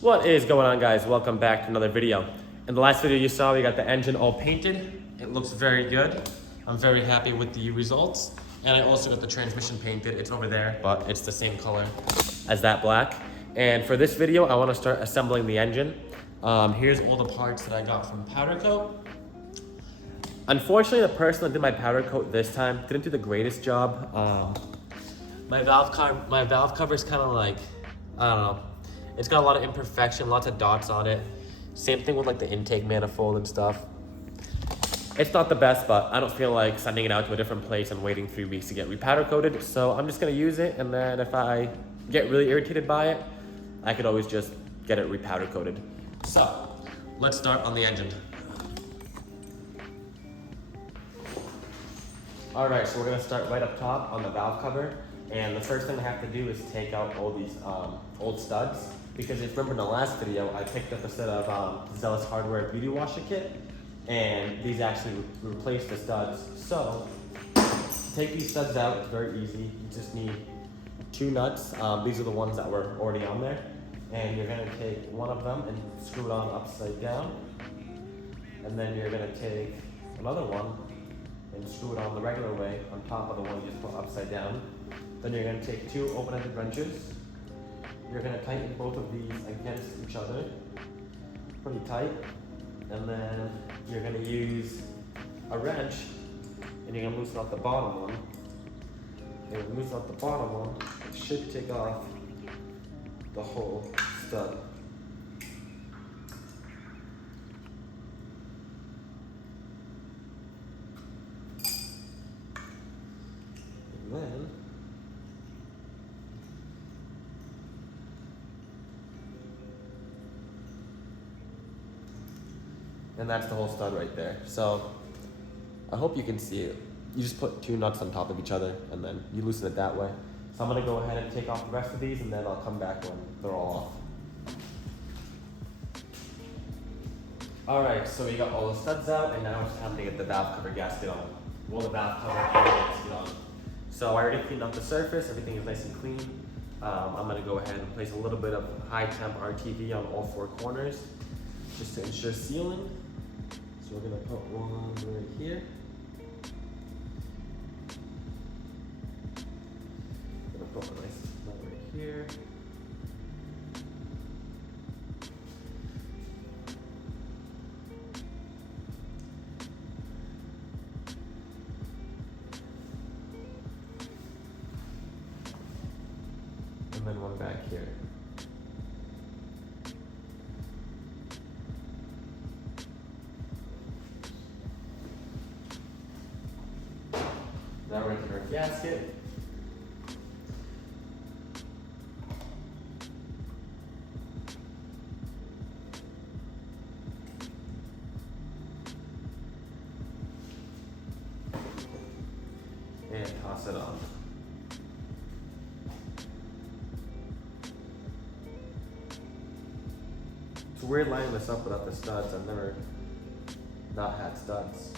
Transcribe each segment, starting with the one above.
What is going on, guys? Welcome back to another video. In the last video you saw, we got the engine all painted. It looks very good. I'm very happy with the results. And I also got the transmission painted. It's over there, but it's the same color as that black. And for this video, I want to start assembling the engine. Here's all the parts that I got from Powder Coat. Unfortunately, the person that did my powder coat this time didn't do the greatest job. My valve cover is kind of like, I don't know. It's got a lot of imperfection, lots of dots on it. Same thing with like the intake manifold and stuff. It's not the best, but I don't feel like sending it out to a different place and waiting 3 weeks to get repowder coated. So I'm just gonna use it, and then if I get really irritated by it, I could always just get it repowder coated. So let's start on the engine. All right, so we're gonna start right up top on the valve cover. And the first thing I have to do is take out all these old studs. Because if you remember in the last video, I picked up a set of Zealous Hardware Beauty Washer Kit. And these actually replace the studs. So, to take these studs out, it's very easy. You just need 2 nuts. These are the ones that were already on there. And you're gonna take one of them and screw it on upside down. And then you're gonna take another one and screw it on the regular way on top of the one you just put upside down. Then you're going to take 2 open-ended wrenches. You're going to tighten both of these against each other, pretty tight. And then you're going to use a wrench, and you're going to loosen up the bottom one. You're going to loosen up the bottom one. It should take off the whole stud. And that's the whole stud right there. So I hope you can see it. You just put 2 nuts on top of each other and then you loosen it that way. So I'm gonna go ahead and take off the rest of these, and then I'll come back when they're all off. All right, so we got all the studs out, and now it's time to get the valve cover gasket on. Well, the valve cover gasket on. So I already cleaned up the surface, everything is nice and clean. I'm gonna go ahead and place a little bit of high temp RTV on all 4 corners, just to ensure sealing. So we're gonna put one right here. Gonna put one nice one right here. And then one back here. Now we're into our gasket. And toss it on. It's weird lining this up without the studs. I've never not had studs.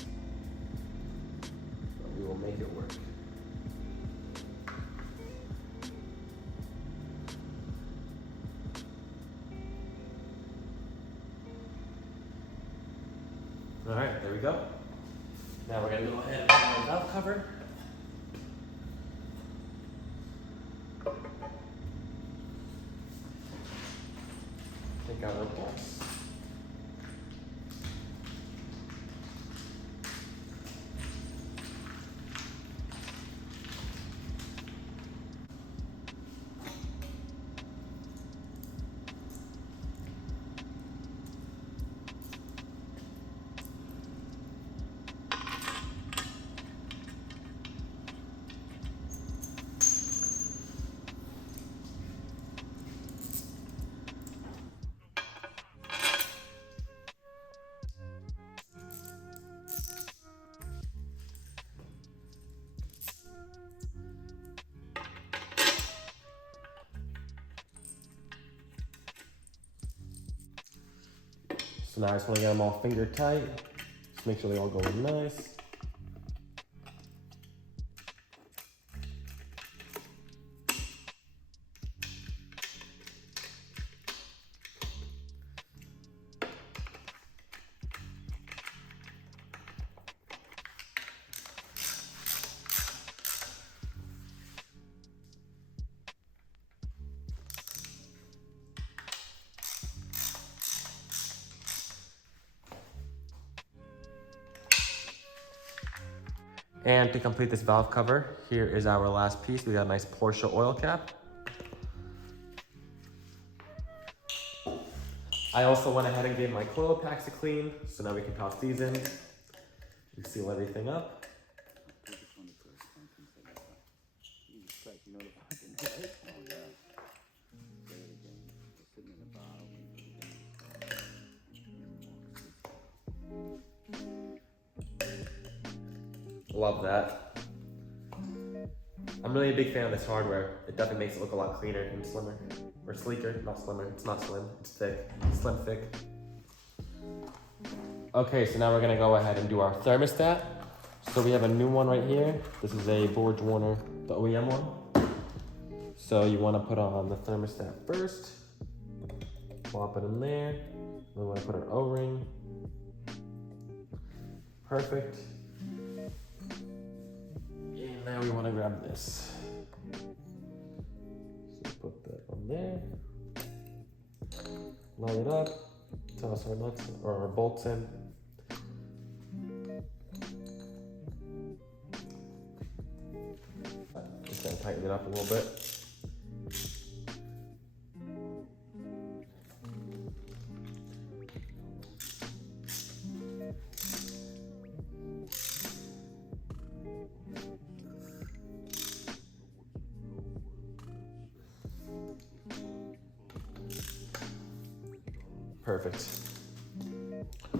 But we will make it work. All right, there we go. Now we're gonna go ahead and put our valve cover. Take out our bolts. So now I just want to get them all finger tight. Just make sure they all go in nice. And to complete this valve cover, here is our last piece. We got a nice Porsche oil cap. I also went ahead and gave my coil packs a clean, so now we can toss these in and seal everything up. Love that. I'm really a big fan of this hardware. It definitely makes it look a lot cleaner and slimmer. Or sleeker, not slimmer. It's not slim, it's thick. Slim thick. Okay, so now we're gonna go ahead and do our thermostat. So we have a new one right here. This is a Borg Warner, the OEM one. So you wanna put on the thermostat first. Plop it in there. Then we wanna put our O-ring. Perfect. And now we wanna grab this. So put that on there. Line it up. Toss our nuts or our bolts in. Just gonna tighten it up a little bit. Perfect.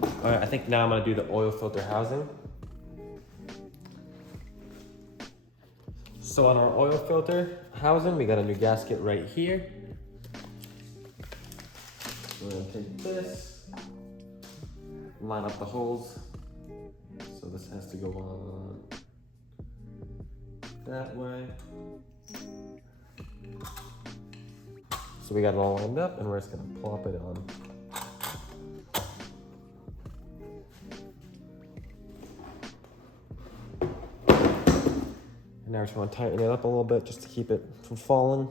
All right, I think now I'm gonna do the oil filter housing. So on our oil filter housing, we got a new gasket right here. We're gonna take this, line up the holes. So this has to go on that way. So we got it all lined up and we're just gonna plop it on. Now we just want to tighten it up a little bit just to keep it from falling.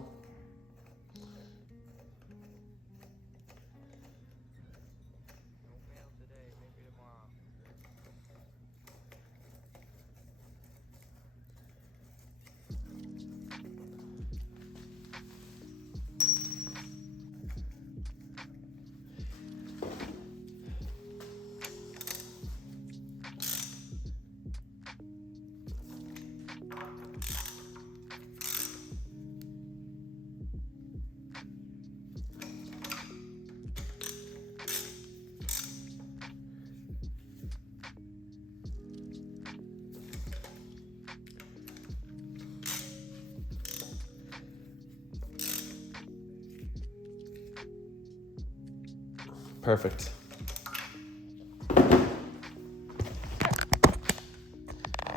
Perfect.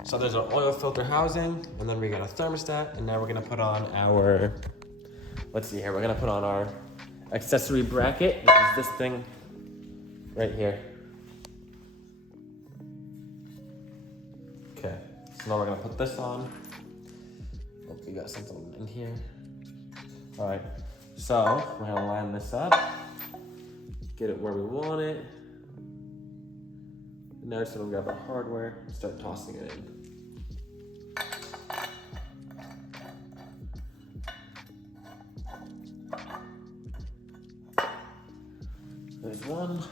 So there's our oil filter housing, and then we got a thermostat, and now we're gonna put on our, let's see here, we're gonna put on our accessory bracket, which is this thing right here. Okay, so now we're gonna put this on. Oh, we got something in here. All right, so we're gonna line this up. Get it where we want it. And now we're just gonna grab our hardware and start tossing it in. There's one.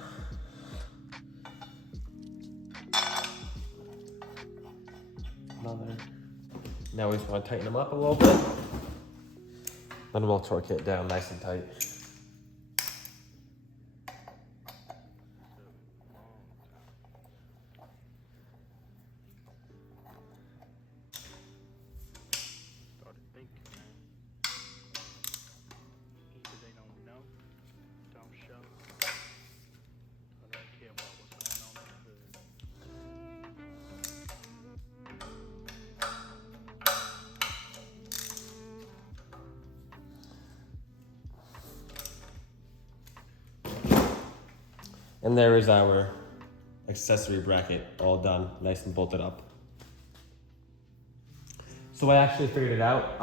Another. Now we just want to tighten them up a little bit. Then we'll torque it down nice and tight. And there is our accessory bracket all done, nice and bolted up. So I actually figured it out.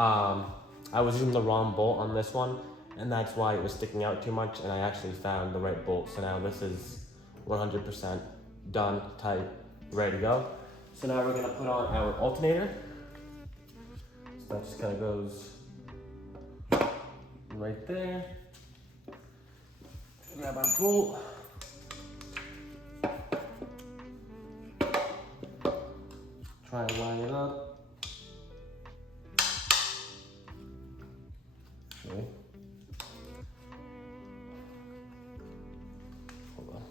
I was using the wrong bolt on this one, and that's why it was sticking out too much, and I actually found the right bolt. So now this is 100% done, tight, ready to go. So now we're gonna put on our alternator. So that just kind of goes right there. Grab our bolt. Try and line it up. Okay. Hold on.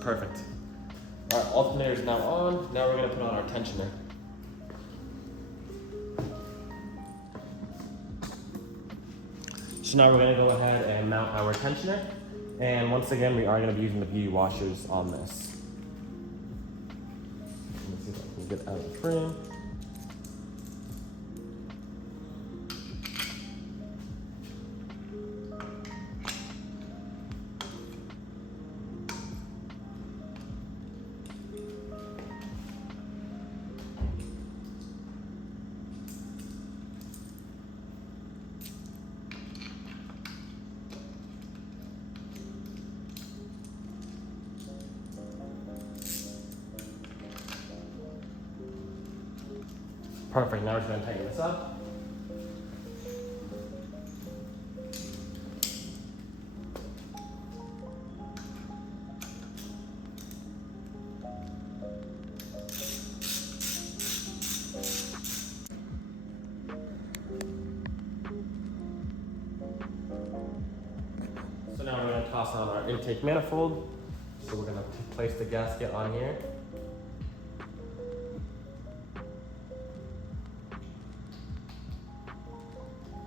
Perfect. Our alternator is now on. Now we're gonna put on our tensioner. So now we're gonna go ahead and mount our tensioner. And once again, we are gonna be using the beauty washers on this. Let's see if I can get out of the frame. Perfect, now we're just gonna tighten this up. So now we're gonna toss on our intake manifold. So we're gonna place the gasket on here.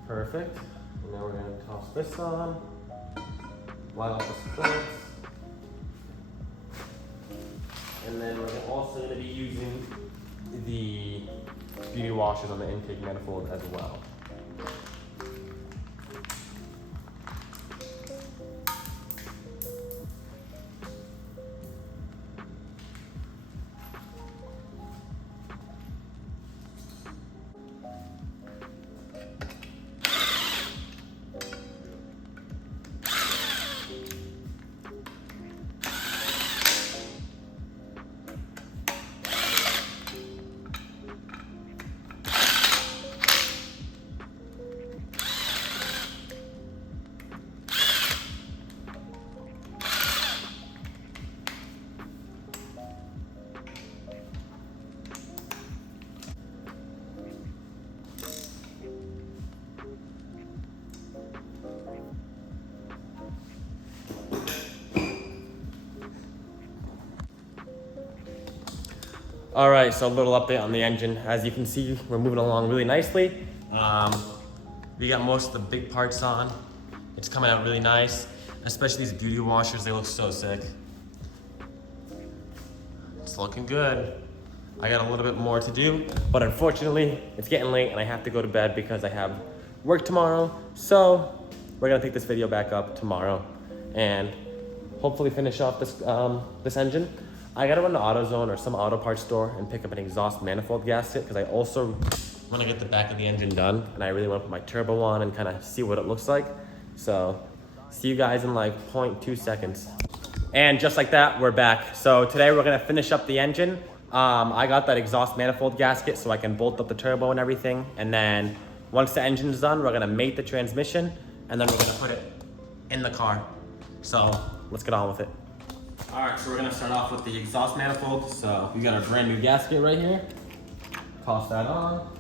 Perfect. And now we're going to toss this on, line up the splits, and then we're also going to be using the beauty washers on the intake manifold as well. All right, so a little update on the engine. As you can see, we're moving along really nicely. We got most of the big parts on. It's coming out really nice, especially these beauty washers, they look so sick. It's looking good. I got a little bit more to do, but unfortunately, it's getting late and I have to go to bed because I have work tomorrow. So we're gonna pick this video back up tomorrow and hopefully finish off this engine. I gotta run to AutoZone or some auto parts store and pick up an exhaust manifold gasket because I also want to get the back of the engine done, and I really want to put my turbo on and kind of see what it looks like. So see you guys in like 0.2 seconds. And just like that, we're back. So today we're gonna finish up the engine. I got that exhaust manifold gasket so I can bolt up the turbo and everything. And then once the engine's done, we're gonna mate the transmission, and then we're gonna put it in the car. So let's get on with it. All right, so we're gonna start off with the exhaust manifold. So we got our brand new gasket right here. Toss that on.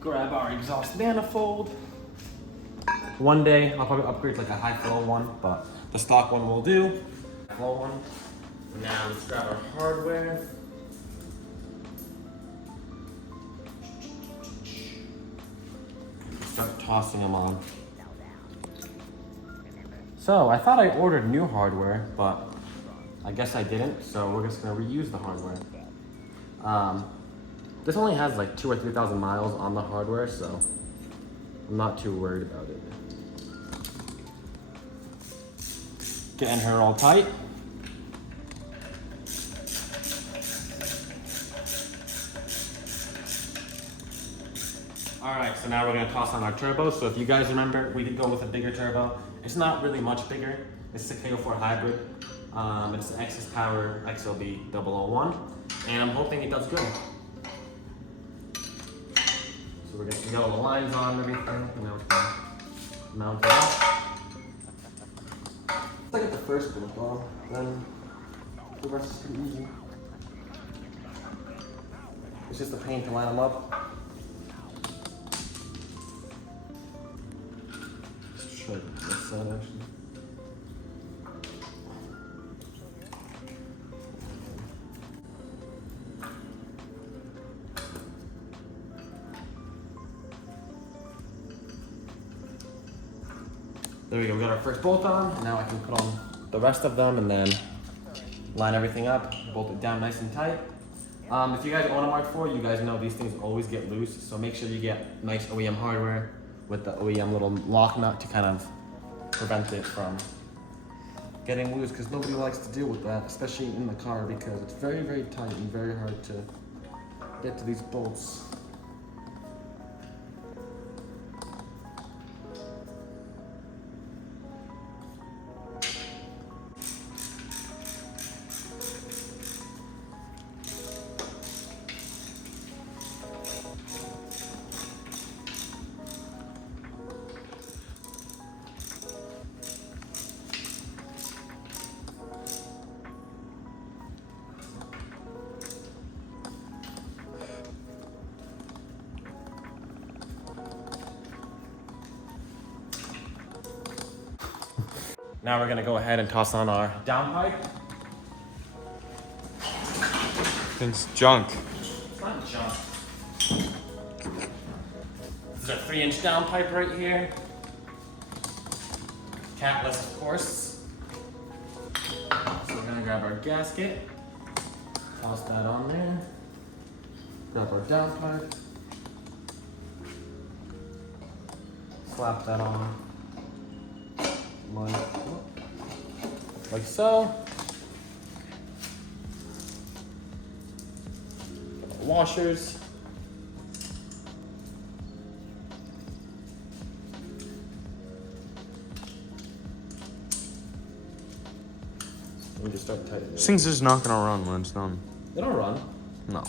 Grab our exhaust manifold. One day I'll probably upgrade to like a high flow one, but the stock one will do. Flow one. Now let's grab our hardware. Start tossing them on. So I thought I ordered new hardware, but I guess I didn't, so we're just gonna reuse the hardware. This only has like 2,000 or 3,000 miles on the hardware, so I'm not too worried about it. Getting her all tight. All right, so now we're gonna toss on our turbo. So if you guys remember, we did go with a bigger turbo. It's not really much bigger. It's the Mk4 hybrid. It's the XS Power XLB 001, and I'm hoping it does good. So we're gonna get all the lines on and everything, and now we're gonna mount it up. If I get the first bolt off, then the rest is pretty easy. It's just a pain to line them up. Let's try this side actually. There we go, we got our first bolt on. Now I can put on the rest of them and then line everything up, bolt it down nice and tight. If you guys own a Mk4, you guys know these things always get loose, so make sure you get nice OEM hardware with the OEM little lock nut to kind of prevent it from getting loose, because nobody likes to deal with that, especially in the car, because it's very, very tight and very hard to get to these bolts. Now we're gonna go ahead and toss on our downpipe. Thing's junk. It's not junk. This is our 3-inch downpipe right here. Catless, of course. So we're gonna grab our gasket, toss that on there. Grab our downpipe. Slap that on. Like so. Washers. We just start tightening it. This thing's just not gonna run when it's done. They don't run. No.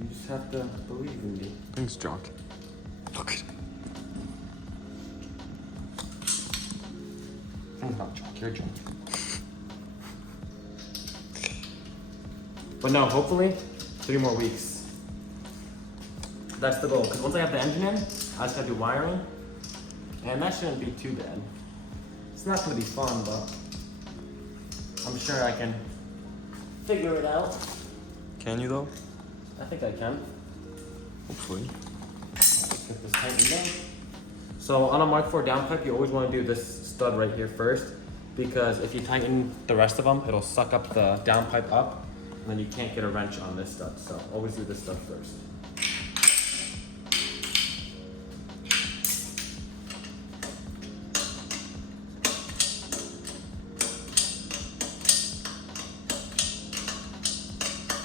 You just have to believe in me. Thing's junk. Look at it. Thing's not junk, you're junk. But no, hopefully 3 more weeks. That's the goal, because once I have the engine in, I just gotta do wiring, and that shouldn't be too bad. It's not gonna be fun, but I'm sure I can figure it out. Can you though? I think I can. Hopefully. Let's get this tightened down. So on a Mk4 downpipe, you always want to do this stud right here first, because if you tighten the rest of them, it'll suck up the downpipe up, and then you can't get a wrench on this stud. So always do this stud first.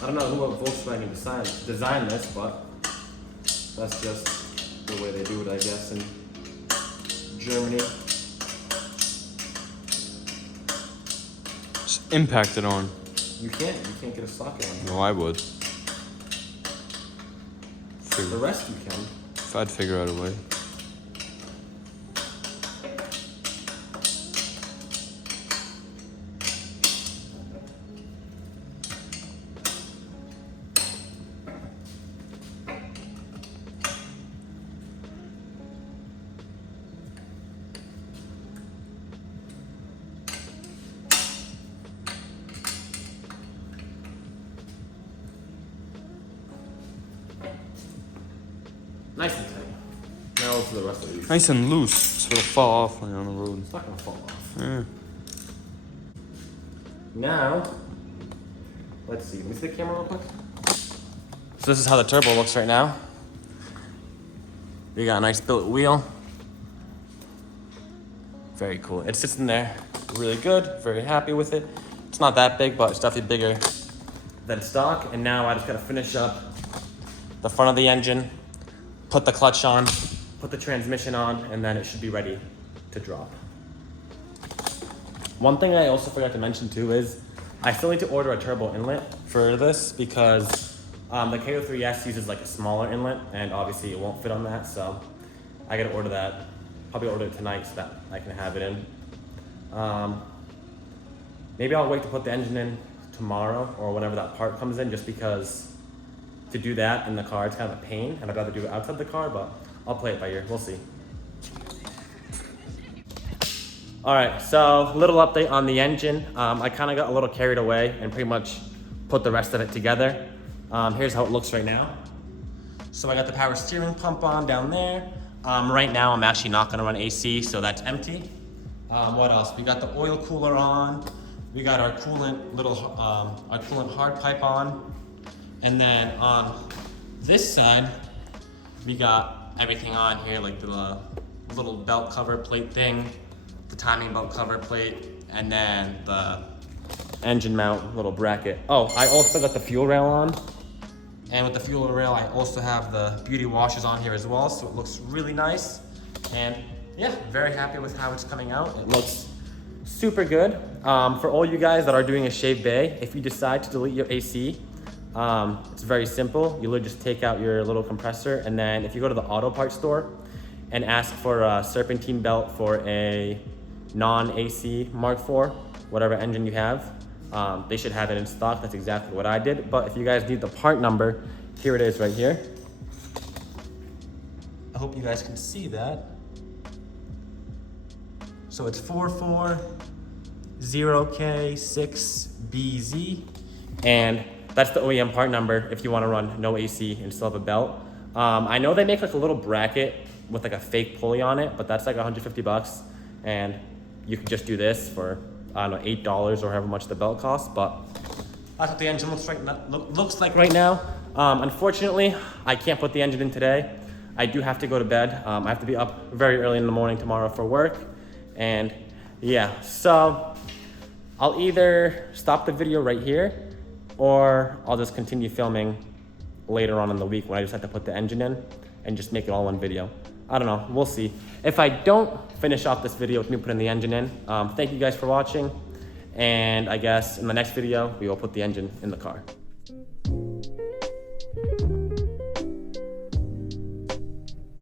I don't know who at Volkswagen designed this, but that's just the way they do it, I guess, in Germany. Just impact it on. You can't get a socket on here. No, I would. The rest you can. If I'd figure out a way. Nice and tight. Now for the rest of these. Nice and loose, so it'll fall off when you're on the road. It's not gonna fall off. Yeah. Now, let's see. Let me see the camera real quick. So this is how the turbo looks right now. We got a nice billet wheel. Very cool. It sits in there really good. Very happy with it. It's not that big, but it's definitely bigger than stock. And now I just gotta finish up the front of the engine, put the clutch on, put the transmission on, and then it should be ready to drop. One thing I also forgot to mention too is I still need to order a turbo inlet for this because the K03S uses like a smaller inlet and obviously it won't fit on that, so I gotta order that. Probably order it tonight so that I can have it in. Maybe I'll wait to put the engine in tomorrow or whenever that part comes in, just because to do that in the car it's kind of a pain and I'd rather do it outside the car, but I'll play it by ear. We'll see. All right, so little update on the engine. I kind of got a little carried away and pretty much put the rest of it together. Here's how it looks right now. So I got the power steering pump on down there. Right now I'm actually not gonna run AC, so that's empty. What else? We got the oil cooler on. We got our coolant our coolant hard pipe on. And then on this side, we got everything on here, like the little belt cover plate thing, the timing belt cover plate, and then the engine mount little bracket. Oh, I also got the fuel rail on. And with the fuel rail, I also have the beauty washers on here as well, so it looks really nice. And yeah, very happy with how it's coming out. It looks super good. For all you guys that are doing a shave bay, if you decide to delete your AC, it's very simple. You literally just take out your little compressor, and then if you go to the auto parts store and ask for a serpentine belt for a non-AC Mk4, whatever engine you have, they should have it in stock. That's exactly what I did. But if you guys need the part number, here it is right here. I hope you guys can see that. So it's 440K6BZ, and that's the OEM part number if you want to run no AC and still have a belt. I know they make like a little bracket with like a fake pulley on it, but that's like 150 bucks, and you can just do this for, I don't know, $8 or however much the belt costs, but that's what the engine looks like right now. Unfortunately, I can't put the engine in today. I do have to go to bed. I have to be up very early in the morning tomorrow for work, and yeah, so I'll either stop the video right here or I'll just continue filming later on in the week when I just have to put the engine in and just make it all one video. I don't know, we'll see. If I don't finish off this video with me putting the engine in, thank you guys for watching, and I guess in the next video, we will put the engine in the car.